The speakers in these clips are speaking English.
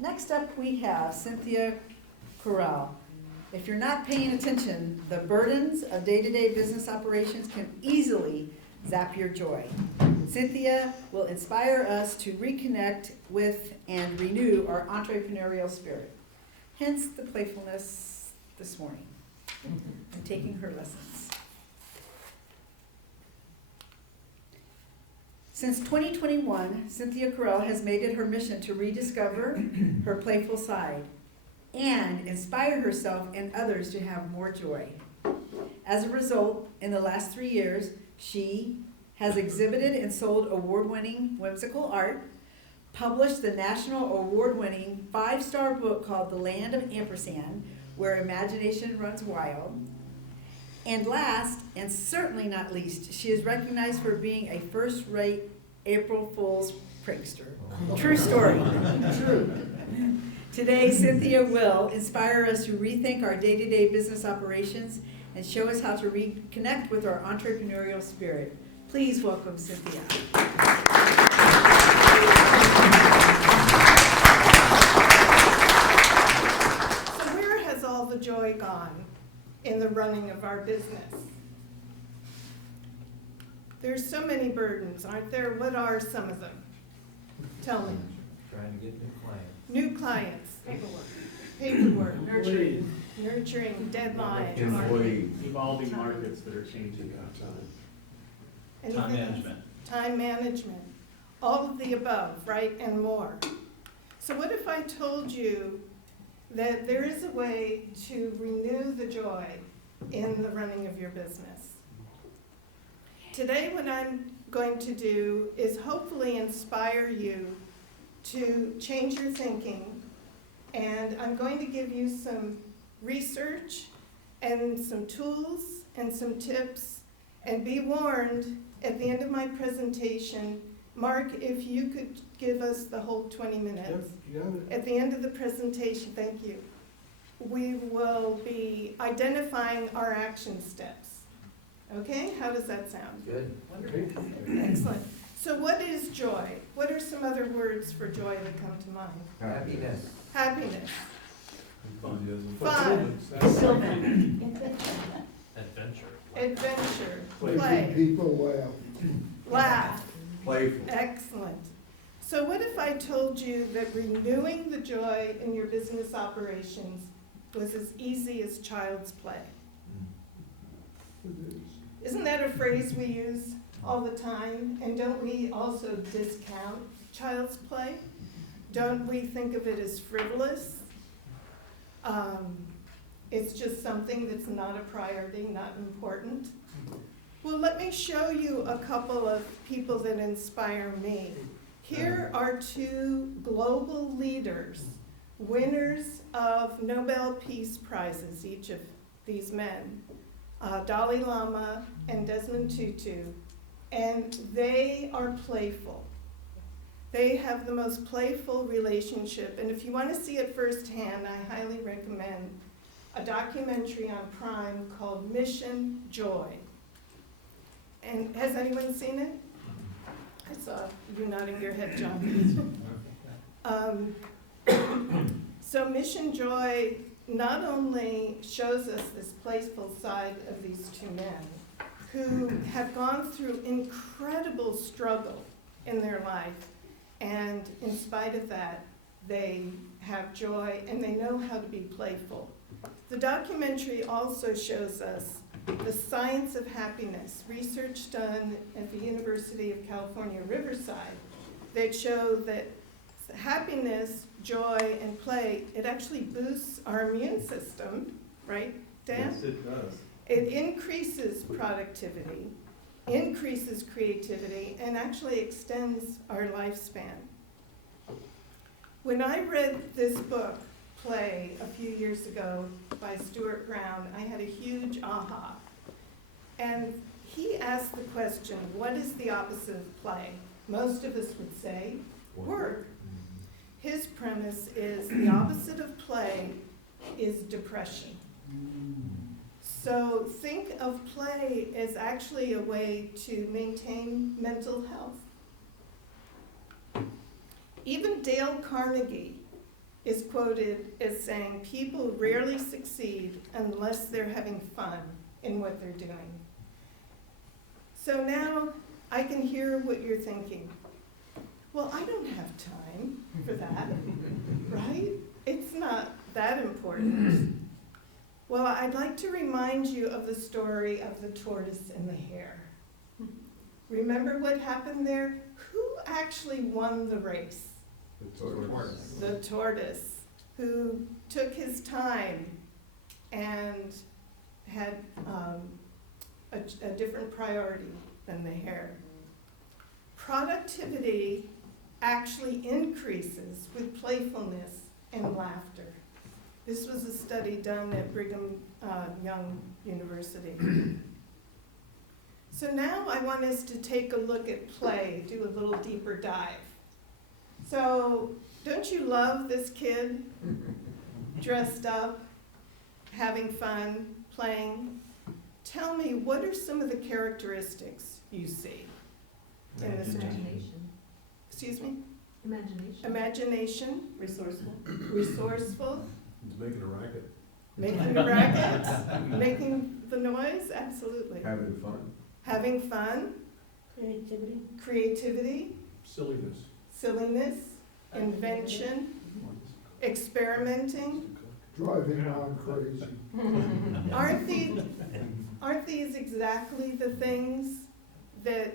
Next up, we have Cynthia Correll. If you're not paying attention, the burdens of day-to-day business operations can easily zap your joy. Cynthia will inspire us to reconnect with and renew our entrepreneurial spirit. Hence the playfulness this morning and taking her lessons. Since 2021, Cynthia Correll has made it her mission to rediscover her playful side and inspire herself and others to have more joy. As a result, in the last 3 years, she has exhibited and sold award-winning whimsical art, published the national award-winning 5-star book called The Land of Ampersand, Where Imagination Runs Wild, and last, and certainly not least, she is recognized for being a first-rate April Fool's prankster. True story. True. Today, Cynthia will inspire us to rethink our day-to-day business operations and show us how to reconnect with our entrepreneurial spirit. Please welcome Cynthia. So where has all the joy gone in the running of our business? There's so many burdens, aren't there? What are some of them? Tell me. Trying to get new clients. New clients. Paperwork. Nurturing, deadlines. Employees. Evolving markets that are changing outside. Time management. Time management. All of the above, right, and more. So what if I told you that there is a way to renew the joy in the running of your business? Today what I'm going to do is hopefully inspire you to change your thinking, and I'm going to give you some research and some tools and some tips, and be warned, at the end of my presentation, Mark, if you could give us the whole 20 minutes. Yep, you got it. At the end of the presentation, thank you, we will be identifying our action steps. Okay, how does that sound? Good. Wonderful. Excellent. So what is joy? What are some other words for joy that come to mind? Happiness. Happiness. Fun. Fun. Adventure. Adventure. Making Play. people laugh. Laugh. Playful. Excellent. So what if I told you that renewing the joy in your business operations was as easy as child's play? Isn't that a phrase we use all the time? And don't we also discount child's play? Don't we think of it as frivolous? It's just something that's not a priority, not important. Well, let me show you a couple of people that inspire me. Here are 2 global leaders, winners of Nobel Peace Prizes, each of these men, Dalai Lama and Desmond Tutu, and they are playful. They have the most playful relationship, and if you want to see it firsthand, I highly recommend a documentary on Prime called Mission Joy. And has anyone seen it? I saw you nodding your head, John. So Mission Joy not only shows us this playful side of these 2 men who have gone through incredible struggle in their life, and in spite of that, they have joy and they know how to be playful. The documentary also shows us the science of happiness, research done at the University of California, Riverside, that show that happiness, joy, and play, it actually boosts our immune system, right, Dan? Yes, it does. It increases productivity, increases creativity, and actually extends our lifespan. When I read this book, Play, a few years ago by Stuart Brown, I had a huge aha. And he asked the question, what is the opposite of play? Most of us would say work. His premise is the opposite of play is depression. So think of play as actually a way to maintain mental health. Even Dale Carnegie is quoted as saying, people rarely succeed unless they're having fun in what they're doing. So now I can hear what you're thinking. Well, I don't have time for that, right? It's not that important. Well, I'd like to remind you of the story of the tortoise and the hare. Remember what happened there? Who actually won the race? The tortoise, who took his time and had a different priority than the hare. Productivity actually increases with playfulness and laughter. This was a study done at Brigham Young University. So now I want us to take a look at play, do a little deeper dive. So don't you love this kid dressed up, having fun, playing? Tell me, what are some of the characteristics you see in this child? Imagination. Excuse me? Imagination. Imagination, Resourceful. resourceful, He's making a racket, making a racket, making the noise, absolutely. having fun, Having fun, Creativity. creativity, silliness. silliness, invention, experimenting. Driving on crazy. Aren't these exactly the things that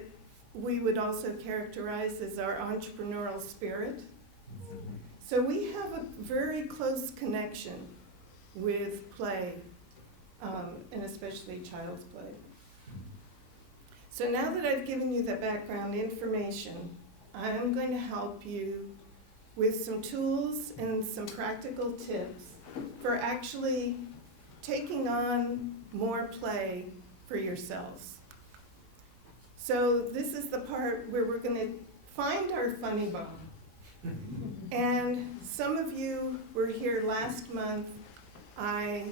we would also characterize as our entrepreneurial spirit? So we have a very close connection with play, and especially child's play. So now that I've given you the background information, I'm going to help you with some tools and some practical tips for actually taking on more play for yourselves. So this is the part where we're going to find our funny bone. And some of you were here last month. I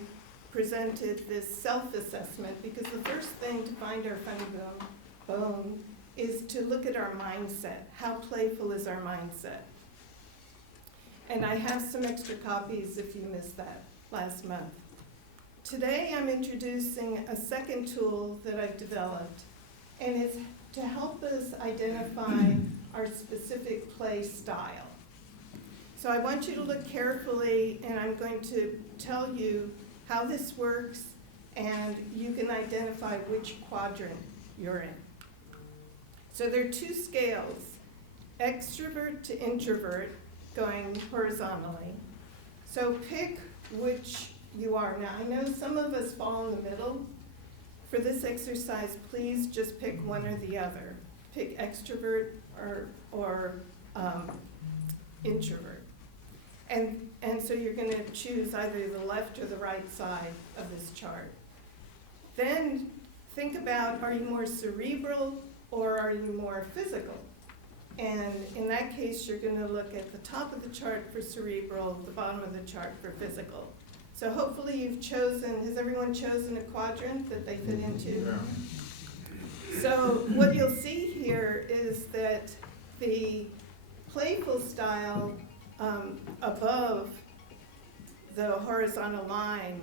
presented this self-assessment because the first thing to find our funny bone is to look at our mindset. How playful is our mindset? And I have some extra copies if you missed that last month. Today I'm introducing a second tool that I've developed, and it's to help us identify our specific play style. So I want you to look carefully, and I'm going to tell you how this works, and you can identify which quadrant you're in. So there are two scales, extrovert to introvert, going horizontally. So pick which you are. Now, I know some of us fall in the middle. For this exercise, please just pick one or the other. Pick extrovert or introvert. And so you're going to choose either the left or the right side of this chart. Then think about, are you more cerebral or are you more physical? And in that case, you're going to look at the top of the chart for cerebral, the bottom of the chart for physical. So hopefully you've chosen, has everyone chosen a quadrant that they fit into? Yeah. So what you'll see here is that the playful style above the horizontal line,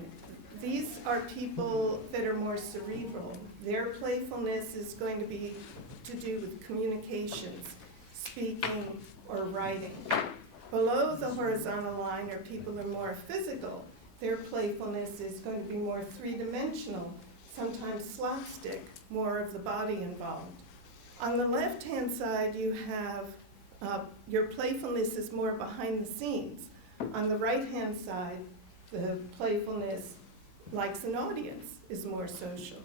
these are people that are more cerebral. Their playfulness is going to be to do with communications, speaking or writing. Below the horizontal line are people that are more physical. Their playfulness is going to be more three-dimensional, sometimes slapstick, more of the body involved. On the left-hand side, you have your playfulness is more behind the scenes. On the right-hand side, the playfulness, likes an audience, is more social.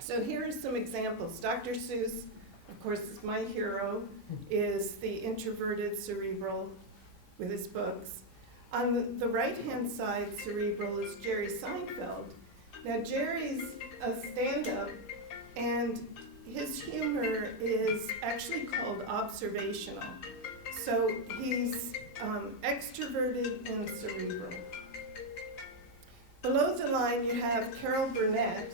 So here are some examples. Dr. Seuss, of course, is my hero, is the introverted cerebral with his books. On the right-hand side, cerebral, is Jerry Seinfeld. Now, Jerry's a stand-up, and his humor is actually called observational. So he's extroverted and cerebral. Below the line, you have Carol Burnett,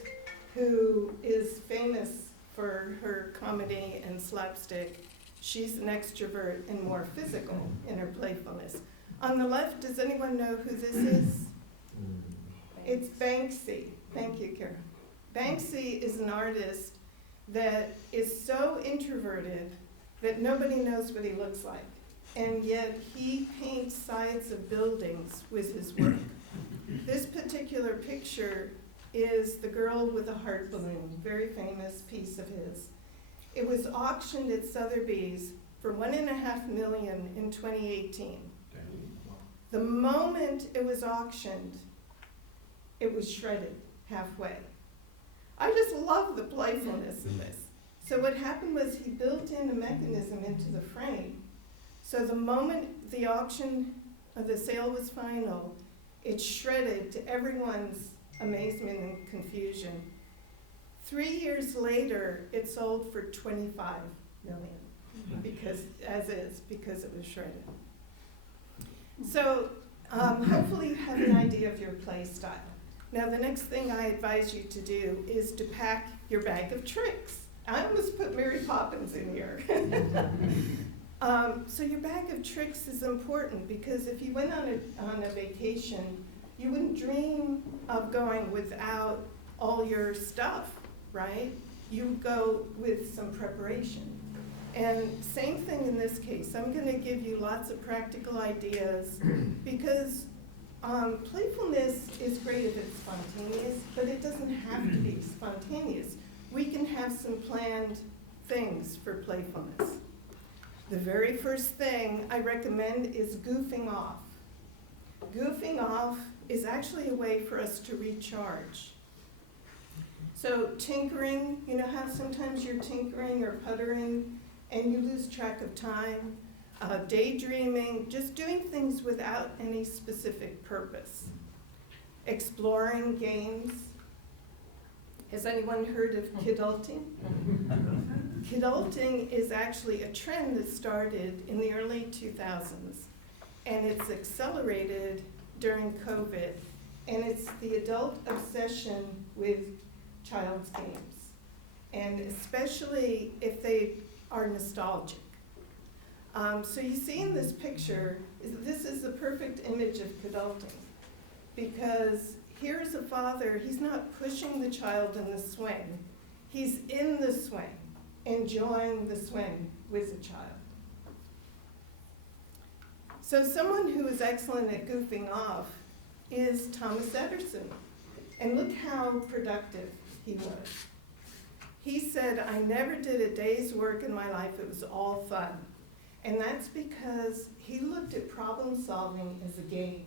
who is famous for her comedy and slapstick. She's an extrovert and more physical in her playfulness. On the left, does anyone know who this is? It's Banksy. Thank you, Kara. Banksy is an artist that is so introverted that nobody knows what he looks like. And yet he paints sides of buildings with his work. This particular picture is The Girl with a Heart Balloon, very famous piece of his. It was auctioned at Sotheby's for $1.5 million in 2018. The moment it was auctioned, it was shredded halfway. I just love the playfulness in this. So what happened was he built in a mechanism into the frame. So the moment the auction, the sale was final, it shredded to everyone's amazement and confusion. 3 years later, it sold for $25 million because it was shredded. So hopefully you have an idea of your play style. Now the next thing I advise you to do is to pack your bag of tricks. I almost put Mary Poppins in here. So your bag of tricks is important because if you went on a vacation, you wouldn't dream of going without all your stuff, right? You would go with some preparation. And same thing in this case. I'm going to give you lots of practical ideas because playfulness is great if it's spontaneous, but it doesn't have to be spontaneous. We can have some planned things for playfulness. The very first thing I recommend is goofing off. Goofing off is actually a way for us to recharge. So tinkering, you know how sometimes you're tinkering or puttering and you lose track of time? Daydreaming, just doing things without any specific purpose. Exploring games. Has anyone heard of kidulting? Kidulting is actually a trend that started in the early 2000s, and it's accelerated during COVID, and it's the adult obsession with child's games, and especially if they are nostalgic. So you see in this picture, this is the perfect image of kidulting, because here's a father, he's not pushing the child in the swing, he's in the swing, enjoying the swing with the child. So someone who is excellent at goofing off is Thomas Edison, and look how productive he was. He said, "I never did a day's work in my life, it was all fun." And that's because he looked at problem solving as a game.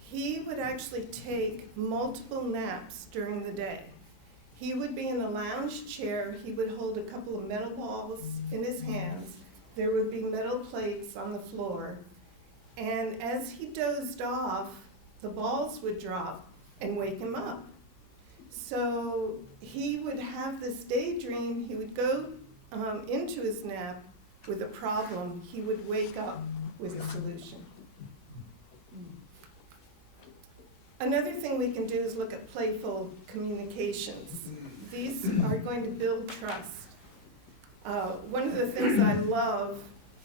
He would actually take multiple naps during the day. He would be in a lounge chair, he would hold a couple of metal balls in his hands, there would be metal plates on the floor, and as he dozed off, the balls would drop and wake him up. So he would have this daydream, he would go into his nap with a problem, he would wake up with a solution. Another thing we can do is look at playful communications. These are going to build trust. One of the things I love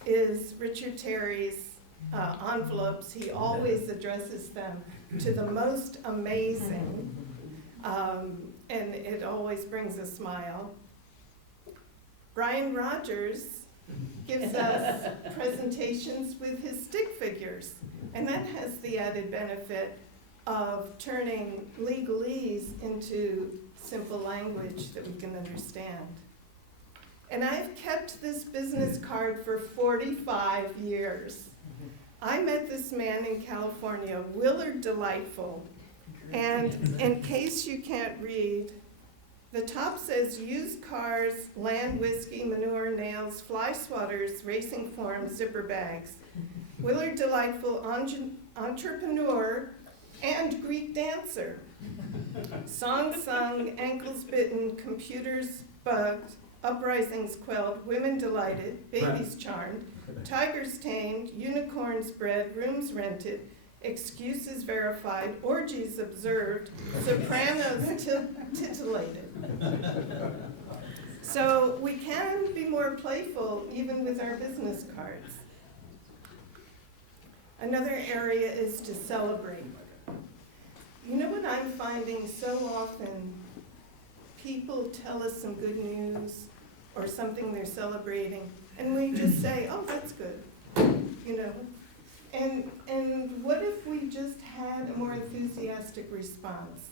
is Richard Terry's envelopes. He always addresses them to the most amazing, and it always brings a smile. Brian Rogers gives us presentations with his stick figures, and that has the added benefit of turning legalese into simple language that we can understand. And I've kept this business card for 45 years. I met this man in California, Willard Delightful, and in case you can't read, the top says used cars, land whiskey, manure, nails, fly swatters, racing forms, zipper bags. Willard Delightful, entrepreneur, and Greek dancer. Songs sung, ankles bitten, computers bugged, uprisings quelled, women delighted, babies charmed, tigers tamed, unicorns bred, rooms rented, excuses verified, orgies observed, sopranos titillated. So we can be more playful even with our business cards. Another area is to celebrate. You know what I'm finding so often? People tell us some good news or something they're celebrating, and we just say, oh, that's good, you know? And what if we just had a more enthusiastic response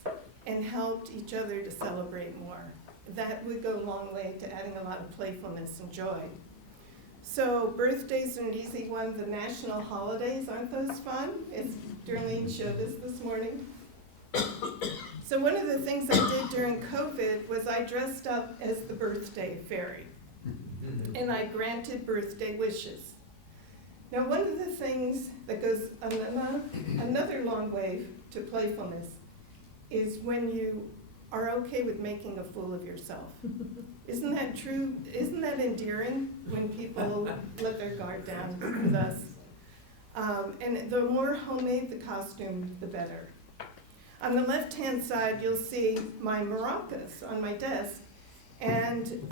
and helped each other to celebrate more? That would go a long way to adding a lot of playfulness and joy. So birthdays are an easy one. The national holidays, aren't those fun? As Darlene showed us this morning. So one of the things I did during COVID was I dressed up as the birthday fairy, and I granted birthday wishes. Now, one of the things that goes another long way to playfulness is when you are okay with making a fool of yourself. Isn't that true? Isn't that endearing when people let their guard down with us? And the more homemade the costume, the better. On the left-hand side, you'll see my maracas on my desk. And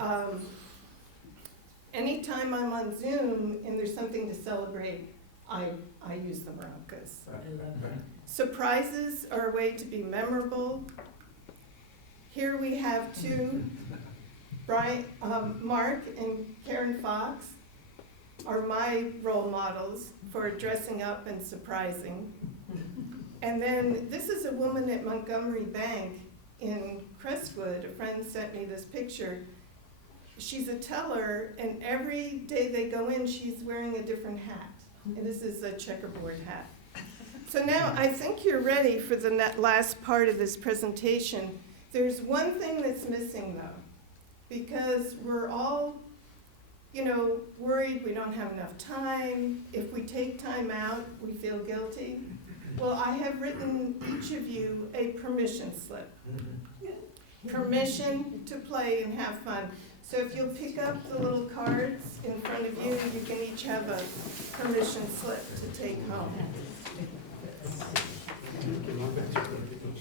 anytime I'm on Zoom and there's something to celebrate, I use the maracas. Surprises are a way to be memorable. Here we have two, Mark and Karen Fox are my role models for dressing up and surprising. And then this is a woman at Montgomery Bank in Crestwood. A friend sent me this picture. She's a teller, and every day they go in, she's wearing a different hat. And this is a checkerboard hat. So now I think you're ready for the last part of this presentation. There's one thing that's missing though, because we're all, worried we don't have enough time. If we take time out, we feel guilty. Well, I have written each of you a permission slip. Permission to play and have fun. So if you'll pick up the little cards in front of you, you can each have a permission slip to take home.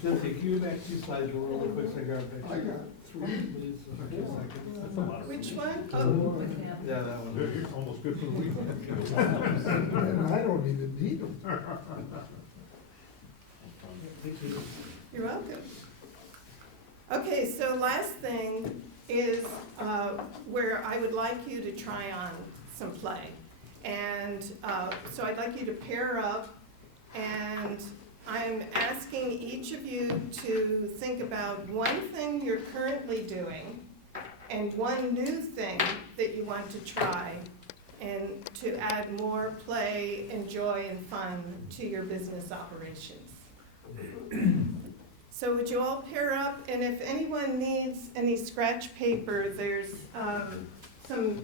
Cynthia, can you back 2 slides real quick so I grab a I picture? got 3, please. That's a lot. Which one? Oh, Yeah, that one. It's almost good for the weekend. And I don't even need them. you're welcome. Okay, so last thing is where I would like you to try on some play. And so I'd like you to pair up, and I'm asking each of you to think about one thing you're currently doing and one new thing that you want to try, and to add more play and joy and fun to your business operations. So would you all pair up? And if anyone needs any scratch paper, there's some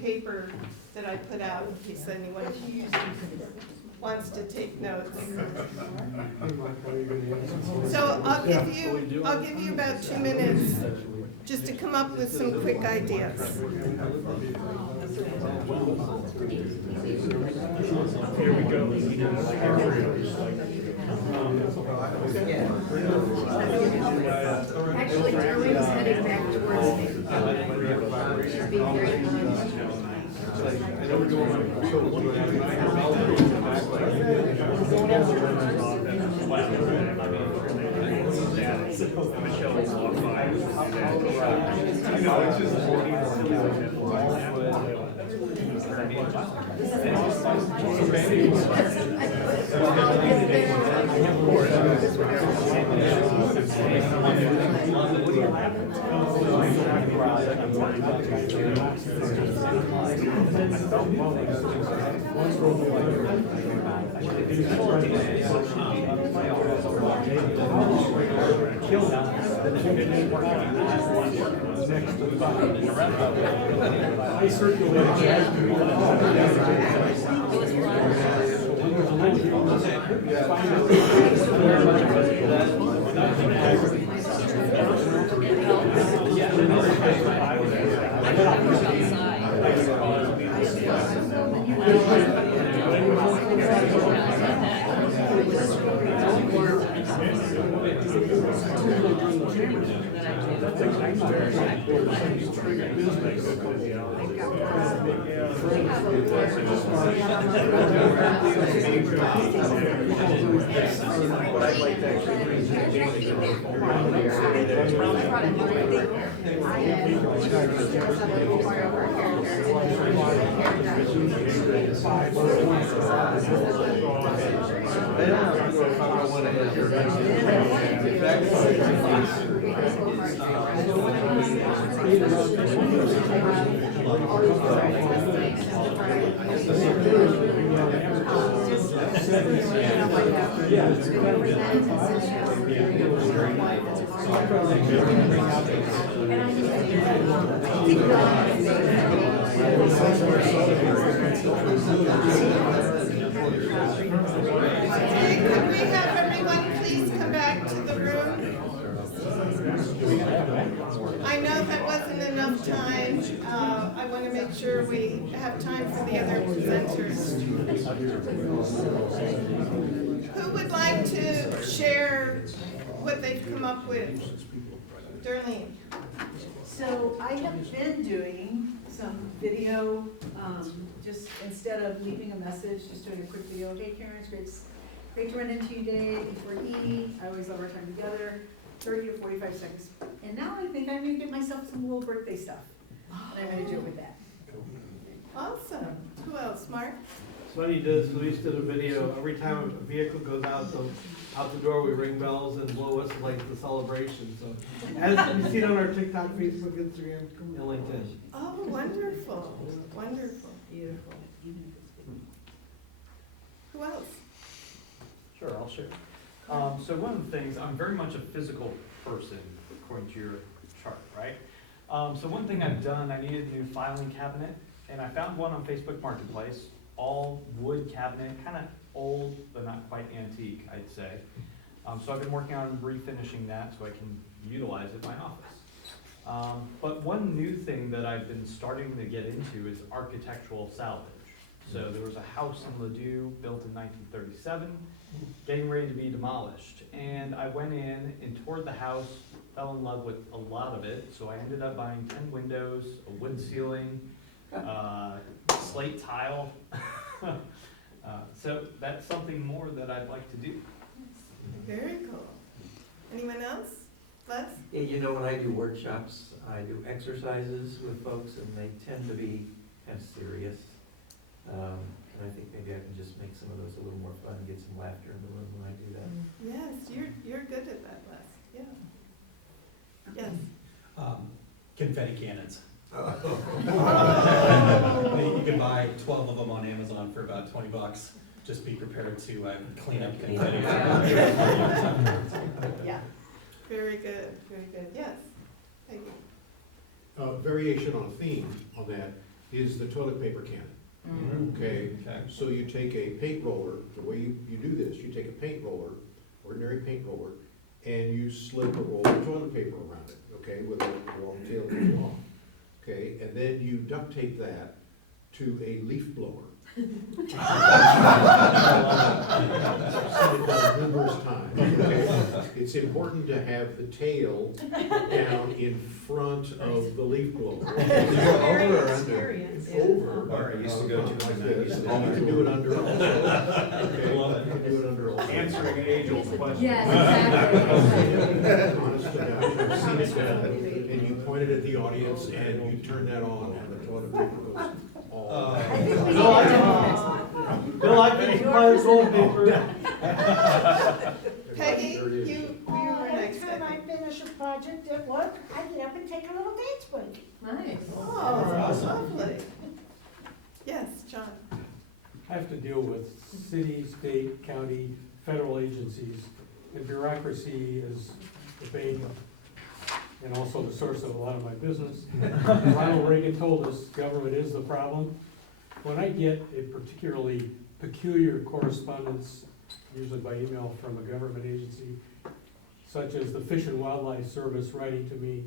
paper that I put out in case anyone wants to take notes. So I'll give you about 2 minutes just to come up with some quick ideas. Here we go. Actually, Darlene is heading back towards me. She's being very kind. Michelle will walk by. It's I Okay, could we have everyone please come back to the room? I know that wasn't enough time. I want to make sure we have time for the other presenters. Who would like to share what they've come up with? Darlene? So I have been doing some video, just instead of leaving a message, just doing a quick video. Hey Karen, it's great to run into you today. e4e, I always love our time together. 30 to 45 seconds. And now I think I'm gonna get myself some little birthday stuff. And I'm gonna do it with that. Awesome. Who else? Mark? Sonny does, Luis did a video, every time a vehicle goes out the door, we ring bells and blow whistles like the celebration, so. As you see it on our TikTok, Facebook, Instagram, and LinkedIn. Oh, wonderful, wonderful. Beautiful. Who else? Sure, I'll share. So one of the things, I'm very much a physical person, according to your chart, right? So one thing I've done, I needed a new filing cabinet, and I found one on Facebook Marketplace, all wood cabinet, kind of old, but not quite antique, I'd say. So I've been working on refinishing that so I can utilize it in my office. But one new thing that I've been starting to get into is architectural salvage. So there was a house in Ladue built in 1937, getting ready to be demolished. And I went in and toured the house, fell in love with a lot of it. So I ended up buying 10 windows, a wood ceiling, slate tile. So that's something more that I'd like to do. Very cool. Anyone else? Les? Yeah, you know, when I do workshops, I do exercises with folks and they tend to be kind of serious. And I think maybe I can just make some of those a little more fun and get some laughter in the room when I do that. Yes, you're good at that, Les. Yeah. Yes. Confetti cannons. Oh. You can buy 12 of them on Amazon for about $20. Just be prepared to clean up confetti. Yeah. Very good, very good. Yes. Thank you. Variation on theme on that is the toilet paper cannon. Okay, so you take a paint roller, the way you do this, you take a paint roller, ordinary paint roller, and you slip a roll of toilet paper around it, okay, with a long tail coming off. Okay, and then you duct tape that to a leaf blower. Numerous times, okay? It's important to have the tail down in front of the leaf blower. Over or under? Over. Bar I used to go to Like when I this. used You to. can do it under also. Okay, you can do it under also. Answering an age-old question. Yes, exactly. Honest to God, I've seen it done, and you point it at the audience and you turn that on and the toilet paper goes all. Bill, I can supply toilet paper. Peggy, you were next. Every time I finish a project at work, I get up and take a little dance break. Nice. Oh, lovely. Yes, John. I have to deal with city, state, county, federal agencies, and bureaucracy is the bane and also the source of a lot of my business. Ronald Reagan told us government is the problem. When I get a particularly peculiar correspondence, usually by email from a government agency, such as the Fish and Wildlife Service writing to me,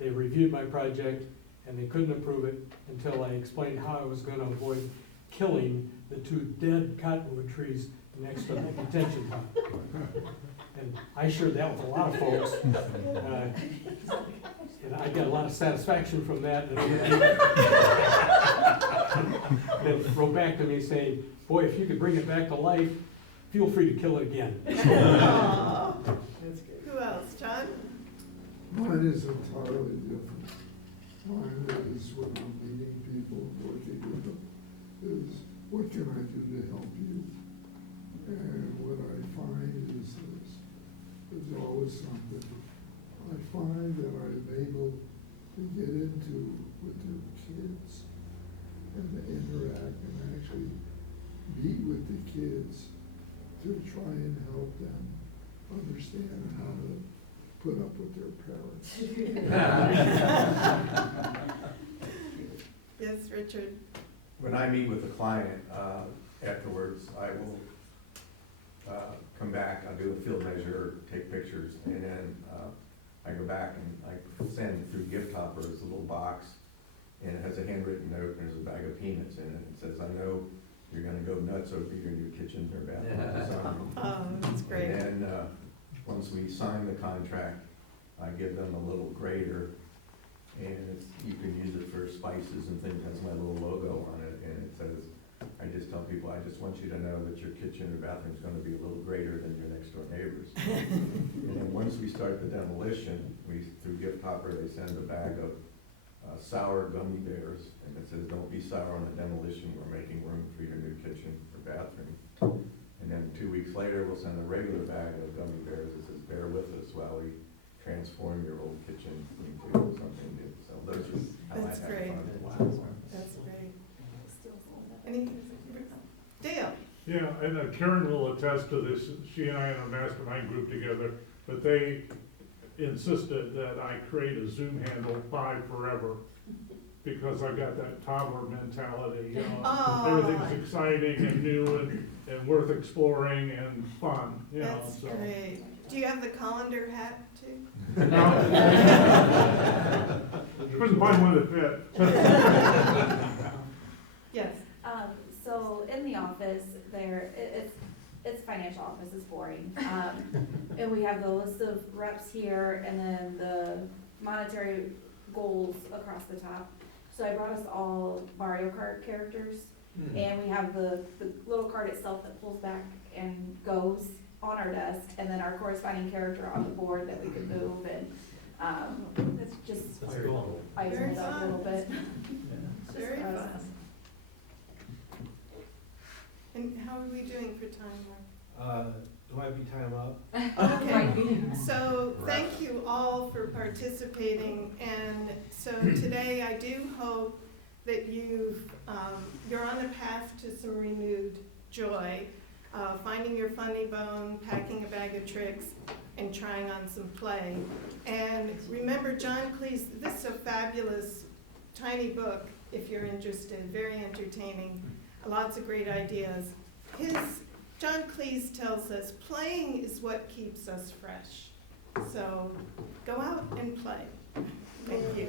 they reviewed my project and they couldn't approve it until I explained how I was gonna avoid killing the 2 dead cottonwood trees next to the detention pond. And I shared that with a lot of folks. And I got a lot of satisfaction from that. And other people that wrote back to me saying, boy, if you could bring it back to life, feel free to kill it again. Aw. Who else, John? Mine is entirely different. Mine is when I'm meeting people, working with them, is what can I do to help you? And what I find is this, there's always something. I find that I'm able to get into with their kids and to interact and actually meet with the kids to try and help them understand how to put up with their parents. Yes, Richard? When I meet with a client, afterwards, I will come back, I'll do a field measure, take pictures, and then I go back and I send through gift hoppers a little box, and it has a handwritten note, and there's a bag of peanuts in it. It says, I know you're gonna go nuts over your new kitchen or bathroom design. Oh, that's great. And then, once we sign the contract, I give them a little grater, and you can use it for spices and things, it has my little logo on it, and it says, I just tell people, I just want you to know that your kitchen or bathroom is gonna be a little greater than your next door neighbor's. And then once we start the demolition, through gift hopper, they send a bag of sour gummy bears, and it says, don't be sour on the demolition, we're making room for your new kitchen or bathroom. And then 2 weeks later, we'll send a regular bag of gummy bears that says, bear with us while we transform your old kitchen into something new. So those are how I That's have great. fun. That's great. Any, Dale? Yeah, and Karen will attest to this, she and I in a mastermind group together, but they insisted that I create a Zoom handle, Buy Forever, because I've got that toddler mentality, you know. Oh. Everything's exciting and new and worth exploring and fun, you know, That's so. great. Do you have the colander hat too? Couldn't find one that fit. Yes. So in the office there, it's financial office, it's boring. And we have the list of reps here and then the monetary goals across the top. So I brought us all Mario Kart characters and we have the little card itself that pulls back and goes on our desk and then our corresponding character on the board that we could move and it's just items up a little bit. Very fun. And how are we doing for time, Mark? It might be time up. Okay, so thank you all for participating, and so today I do hope that you're on a path to some renewed joy, finding your funny bone, packing a bag of tricks, and trying on some play. And remember, John Cleese, this is a fabulous tiny book if you're interested, very entertaining, lots of great ideas. John Cleese tells us playing is what keeps us fresh. So go out and play. Thank you.